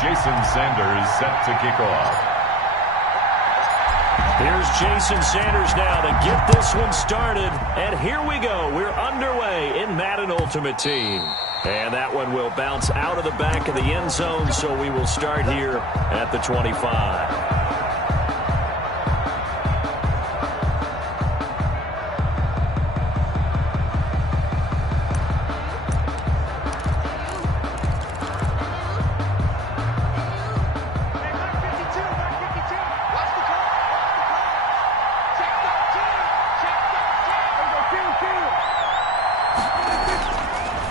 Jason Sanders set to kick off. Here's Jason Sanders now to get this one started. And here we go. We're underway in Madden Ultimate Team. And that one will bounce out of the back of the end zone, so we will start here at the 25.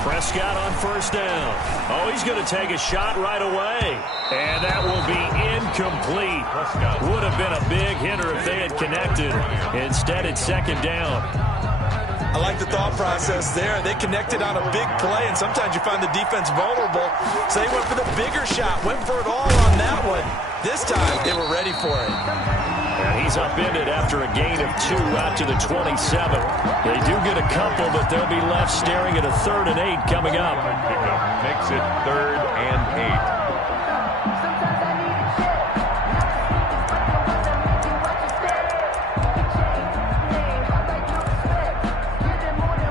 Prescott on first down. Oh, he's going to take a shot right away. And that will be incomplete. Would have been a big hitter if they had connected. Instead, it's second down. I like the thought process there. They connected on a big play, and sometimes you find the defense vulnerable. So they went for the bigger shot, went for it all on that one. This time, they were ready for it. And he's upended after a gain of 2 out to the 27. They do get a couple, but they'll be left staring at a 3rd and 8 coming up. Pickup makes it 3rd and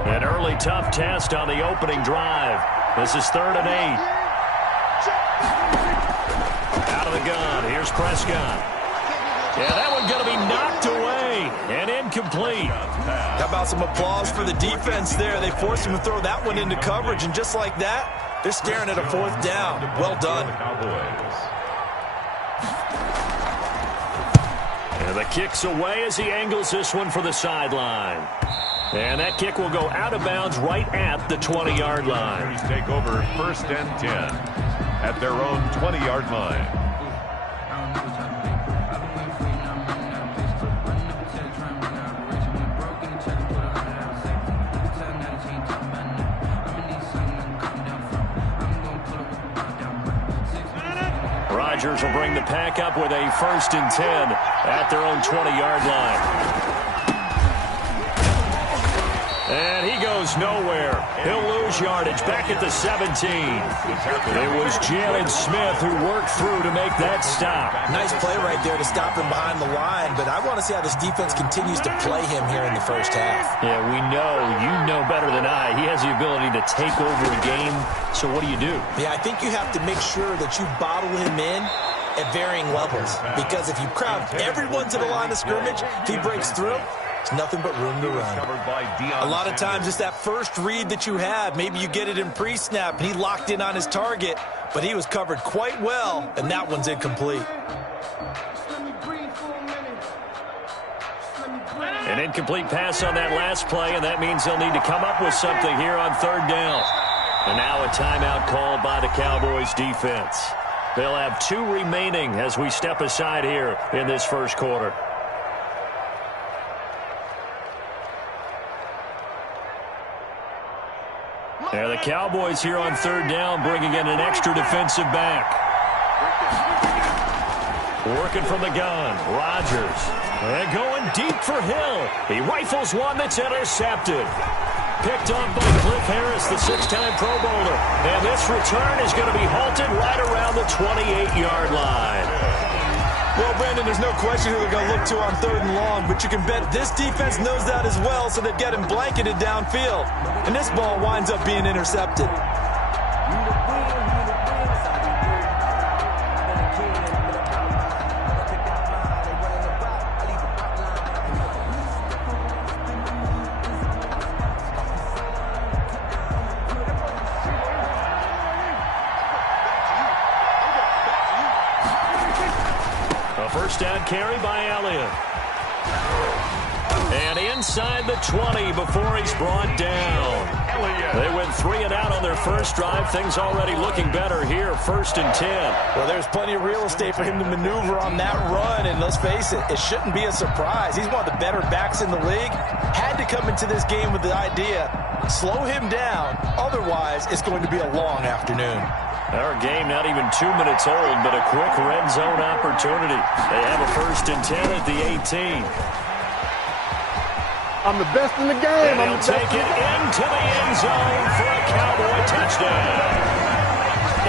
8. An early tough test on the opening drive. This is 3rd and 8. Out of the gun. Here's Prescott. Yeah, that one going to be knocked away and incomplete. How about some applause for the defense there? They forced him to throw that one into coverage, and just like that, they're staring at a 4th down. Well done. And the kick's away as he angles this one for the sideline. And that kick will go out of bounds right at the 20-yard line. Take over 1st and 10 at their own 20-yard line. Rodgers will bring the pack up with a 1st and 10 at their own 20-yard line. And he goes nowhere. He'll lose yardage back at the 17. It was Jalen Smith who worked through to make that stop. Nice play right there to stop him behind the line, but I want to see how this defense continues to play him here in the first half. Yeah, we know. You know better than I. He has the ability to take over a game. So what do you do? Yeah, I think you have to make sure that you bottle him in at varying levels, because if you crowd everyone to the line of scrimmage, if he breaks through, it's nothing but room to run. A lot of times it's that first read that you have. Maybe you get it in pre-snap, and he locked in on his target, but he was covered quite well, and that one's incomplete. An incomplete pass on that last play, and that means they'll need to come up with something here on 3rd down. And now a timeout called by the Cowboys defense. They'll have 2 remaining as we step aside here in this first quarter. Yeah, the Cowboys here on 3rd down, bringing in an extra defensive back. Working from the gun, Rodgers. And going deep for Hill. He rifles one that's intercepted. Picked off by Cliff Harris, the 6-time Pro Bowler. And this return is going to be halted right around the 28-yard line. Well, Brandon, there's no question who they're going to look to on 3rd and long, but you can bet this defense knows that as well, so they've got him blanketed downfield. And this ball winds up being intercepted. First down carry by Elliott. And inside the 20 before he's brought down. They went 3 and out on their first drive. Things already looking better here. 1st and 10. Well, there's plenty of real estate for him to maneuver on that run. And let's face it, it shouldn't be a surprise. He's one of the better backs in the league. Had to come into this game with the idea, slow him down. Otherwise, it's going to be a long afternoon. Our game not even 2 minutes old, but a quick red zone opportunity. They have a 1st and 10 at the 18. I'm the best in the game. And he'll take it into the end zone for a Cowboy touchdown.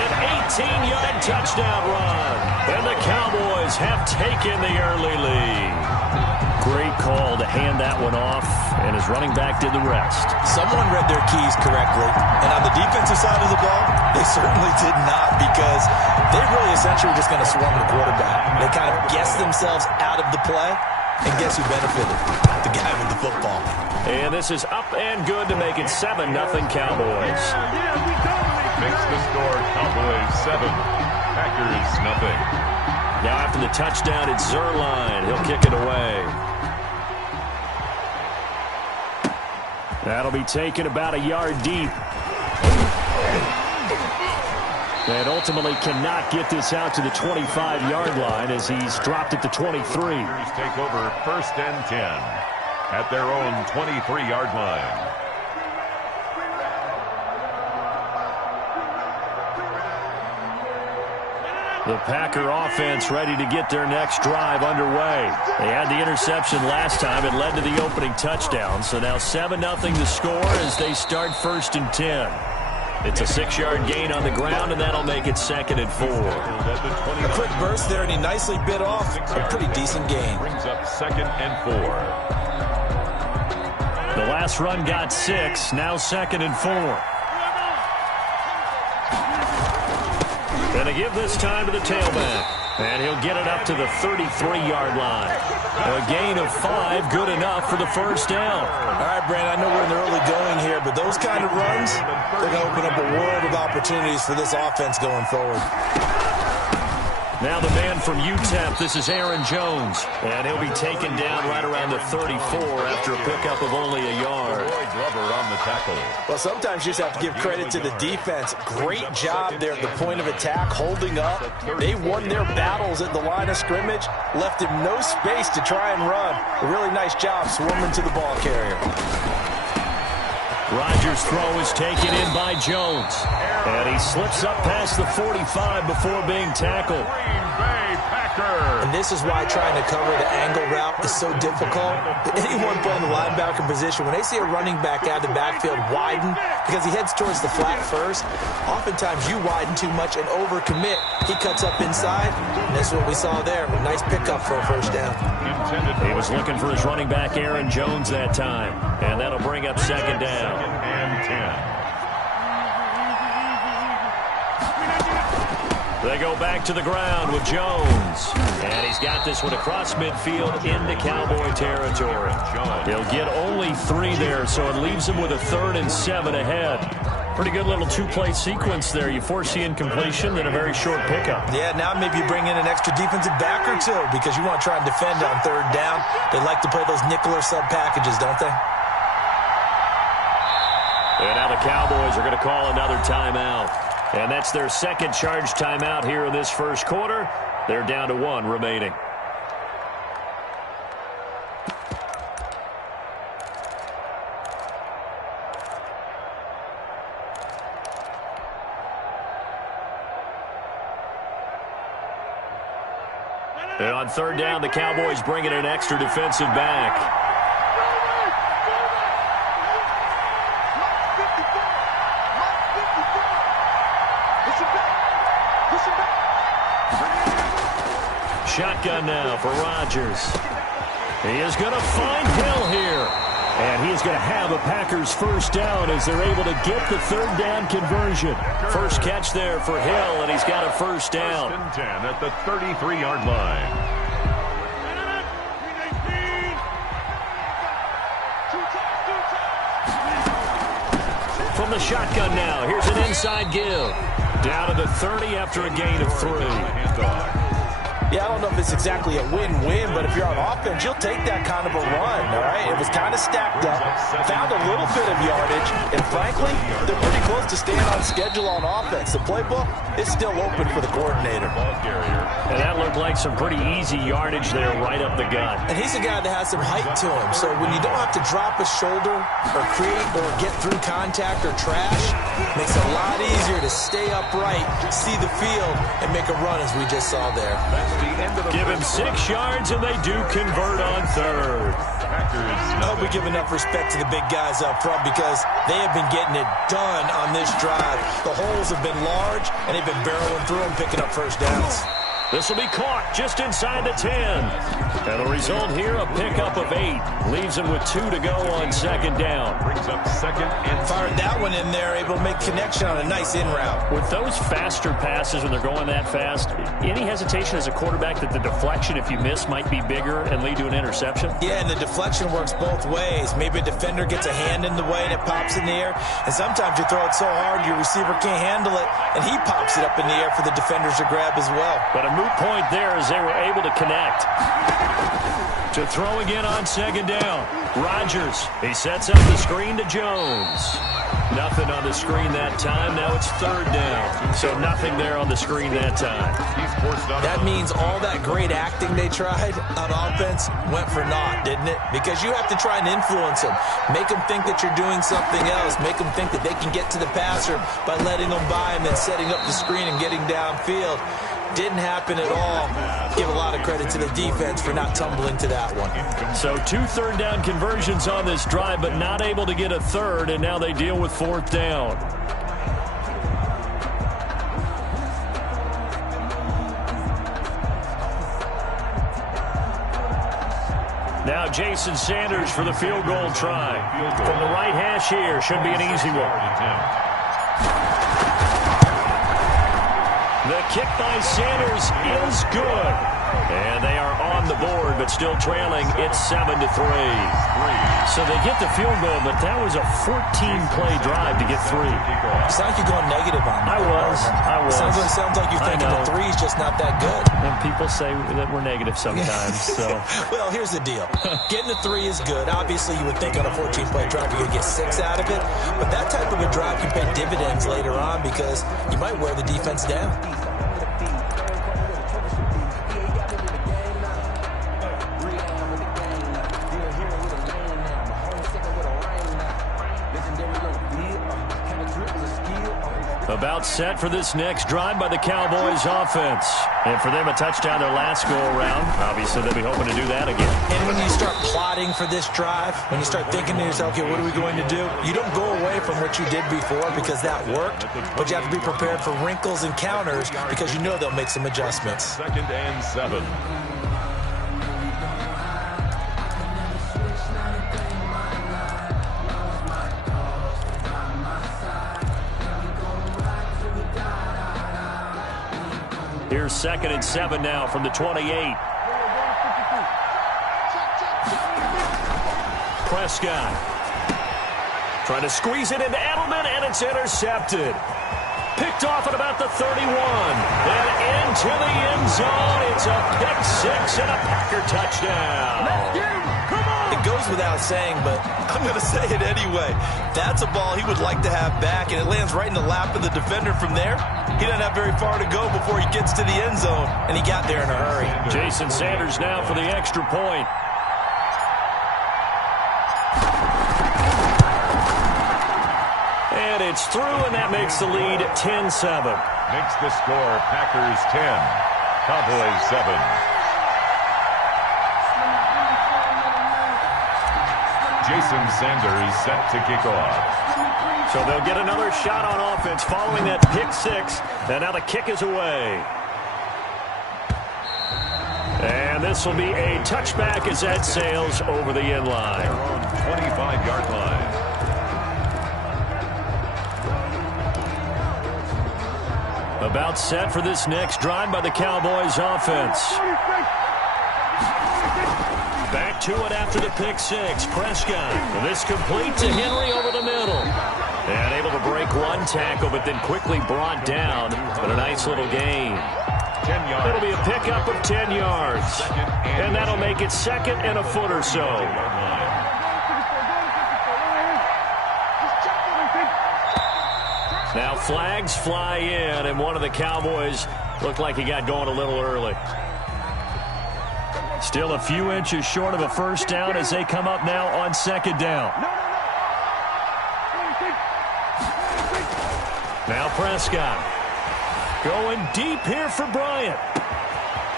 An 18-yard touchdown run. And the Cowboys have taken the early lead. Great call to hand that one off, and his running back did the rest. Someone read their keys correctly, and on the defensive side of the ball, they certainly did not, because they really essentially were just going to swarm the quarterback. They kind of guessed themselves out of the play, and guess who benefited? The guy with the football. And this is up and good to make it 7-0 Cowboys. Makes the score Cowboys 7, Packers nothing. Now after the touchdown, it's Zerline. He'll kick it away. That'll be taken about a yard deep. And ultimately cannot get this out to the 25-yard line as he's dropped at the 23. Take over 1st and 10 at their own 23-yard line. The Packer offense ready to get their next drive underway. They had the interception last time. It led to the opening touchdown. So now 7-0 the score as they start 1st and 10. It's a 6-yard gain on the ground, and that'll make it 2nd and 4. A quick burst there, and he nicely bit off a pretty decent gain. Brings up 2nd and 4. The last run got 6. Now 2nd and 4. And to give this time to the tailback. And he'll get it up to the 33-yard line. A gain of 5, good enough for the first down. All right, Brandon, I know we're in the early going here, but those kind of runs, they're going to open up a world of opportunities for this offense going forward. Now the man from UTEP, this is Aaron Jones. And he'll be taken down right around the 34 after a pickup of only a yard. Glover on the tackle. Well, sometimes you just have to give credit to the defense. Great job there at the point of attack, holding up. They won their battles at the line of scrimmage, left him no space to try and run. A really nice job swarming to the ball carrier. Rodgers' throw is taken in by Jones. And he slips up past the 45 before being tackled. And this is why trying to cover the angle route is so difficult. Anyone playing the linebacker position, when they see a running back out of the backfield widen, because he heads towards the flat first, oftentimes you widen too much and overcommit. He cuts up inside, and that's what we saw there. A nice pickup for a first down. He was looking for his running back, Aaron Jones, that time. And that'll bring up 2nd down. And 10. They go back to the ground with Jones. And he's got this one across midfield into Cowboy territory. He'll get only 3 there, so it leaves him with a 3rd and 7 ahead. Pretty good little 2-play sequence there. You foresee incompletion, then a very short pickup. Yeah, now maybe you bring in an extra defensive back or 2 because you want to try and defend on 3rd down. They like to play those nickel or sub packages, don't they? And now the Cowboys are going to call another timeout. And that's their 2nd charge timeout here in this first quarter. They're down to 1 remaining. And on 3rd down, the Cowboys bring in an extra defensive back. Shotgun now for Rodgers. He is going to find Hill here. And he is going to have a Packers first down as they're able to get the 3rd down conversion. First catch there for Hill, and he's got a first down. 1st and 10 at the 33-yard line. From the shotgun now, here's an inside give. Down to the 30 after a gain of 3. Yeah, I don't know if it's exactly a win-win, but if you're on offense, you'll take that kind of a run, all right? It was kind of stacked up, found a little bit of yardage, and frankly, they're pretty close to staying on schedule on offense. The playbook is still open for the coordinator. And that looked like some pretty easy yardage there right up the gut. And he's a guy that has some height to him, so when you don't have to drop a shoulder or create or get through contact or trash, it makes it a lot easier to stay upright, see the field, and make a run as we just saw there. Give him 6 yards, and they do convert on third. I hope we give enough respect to the big guys up front because they have been getting it done on this drive. The holes have been large, and they've been barreling through them, picking up first downs. This will be caught just inside the 10. And the result here, a pickup of 8. Leaves him with 2 to go on second down. Brings up second and fired that one in there, able to make connection on a nice in route. With those faster passes when they're going that fast, any hesitation as a quarterback that the deflection, if you miss, might be bigger and lead to an interception? Yeah, and the deflection works both ways. Maybe a defender gets a hand in the way and it pops in the air. And sometimes you throw it so hard your receiver can't handle it, and he pops it up in the air for the defenders to grab as well. But a moot point there as they were able to connect. To throw again on second down. Rodgers, he sets up the screen to Jones. Nothing on the screen that time. Now it's third down. So nothing there on the screen that time. That means all that great acting they tried on offense went for naught, didn't it? Because you have to try and influence them. Make them think that you're doing something else. Make them think that they can get to the passer by letting them by and then setting up the screen and getting downfield. Didn't happen at all. Give a lot of credit to the defense for not tumbling to that one. So 2 third down conversions on this drive, but not able to get a third, and now they deal with fourth down. Now Jason Sanders for the field goal try. From the right hash here, should be an easy one. The kick by Sanders is good. And they are on the board, but still trailing. It's 7-3. So they get the field goal, but that was a 14-play drive to get 3. It's like you're going negative on me. I was. Sounds like you're thinking the 3's just not that good. And people say that we're negative sometimes. So. Well, here's the deal. Getting the 3 is good. Obviously, you would think on a 14-play drive you're going to get 6 out of it. But that type of a drive can pay dividends later on because you might wear the defense down. About set for this next drive by the Cowboys offense. And for them, a touchdown their last go-around. Obviously, they'll be hoping to do that again. And when you start plotting for this drive, when you start thinking to yourself, okay, what are we going to do? You don't go away from what you did before because that worked, but you have to be prepared for wrinkles and counters because you know they'll make some adjustments. Second and 7. Here's second and 7 now from the 28. Prescott trying to squeeze it into Edelman, and it's intercepted. Picked off at about the 31. And into the end zone. It's a pick 6 and a Packer touchdown. It goes without saying, but I'm going to say it anyway. That's a ball he would like to have back, and it lands right in the lap of the defender from there. He doesn't have very far to go before he gets to the end zone, and he got there in a hurry. Jason Sanders now for the extra point. And it's through, and that makes the lead 10-7. Makes the score Packers 10, Cowboys 7. Jason Sanders set to kick off. So they'll get another shot on offense following that pick 6. And now the kick is away. And this will be a touchback as that sails over the end line. Their own 25-yard line. About set for this next drive by the Cowboys offense. Back to it after the pick 6. Prescott. This complete to Henry over the middle. And able to break one tackle, but then quickly brought down. But a nice little gain. 10 yards. It'll be a pickup of 10 yards. And that'll make it second and a foot or so. Now flags fly in, and one of the Cowboys looked like he got going a little early. Still a few inches short of a first down as they come up now on second down. Now Prescott. Going deep here for Bryant.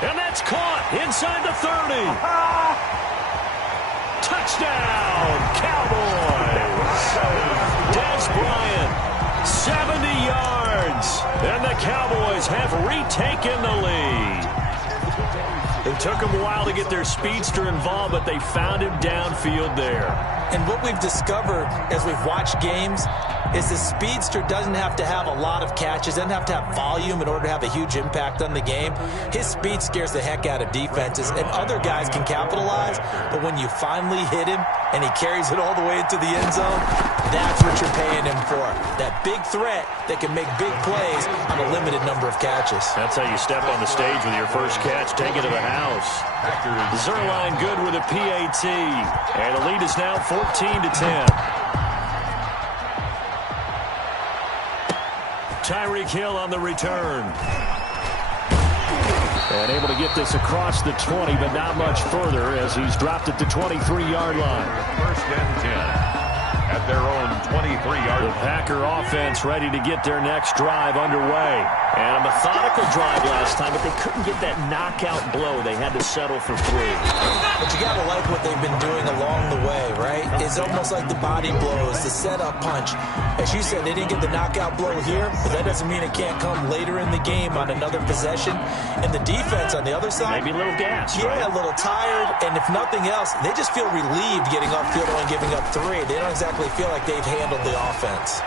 And that's caught inside the 30. Touchdown, Cowboys. Des Bryant, 70 yards. And the Cowboys have retaken the lead. It took them a while to get their speedster involved, but they found him downfield there. And what we've discovered as we've watched games is the speedster doesn't have to have a lot of catches, doesn't have to have volume in order to have a huge impact on the game. His speed scares the heck out of defenses, and other guys can capitalize, but when you finally hit him and he carries it all the way into the end zone, that's what you're paying him for. That big threat that can make big plays on a limited number of catches. That's how you step on the stage with your first catch, take it to the house. Zerline good with a PAT, and the lead is now 14-10. Tyreek Hill on the return. And able to get this across the 20, but not much further as he's dropped at the 23-yard line. First and 10 at their own 23-yard line. The Packer offense ready to get their next drive underway. And a methodical drive last time, but they couldn't get that knockout blow. They had to settle for 3. But you got to like what they've been doing along the way, right? It's almost like the body blows, the setup punch. As you said, they didn't get the knockout blow here, but that doesn't mean it can't come later in the game on another possession. And the defense on the other side, maybe a little gas, yeah, right? A little tired, and if nothing else, they just feel relieved getting upfield and giving up 3. They don't exactly feel like they've handled the offense.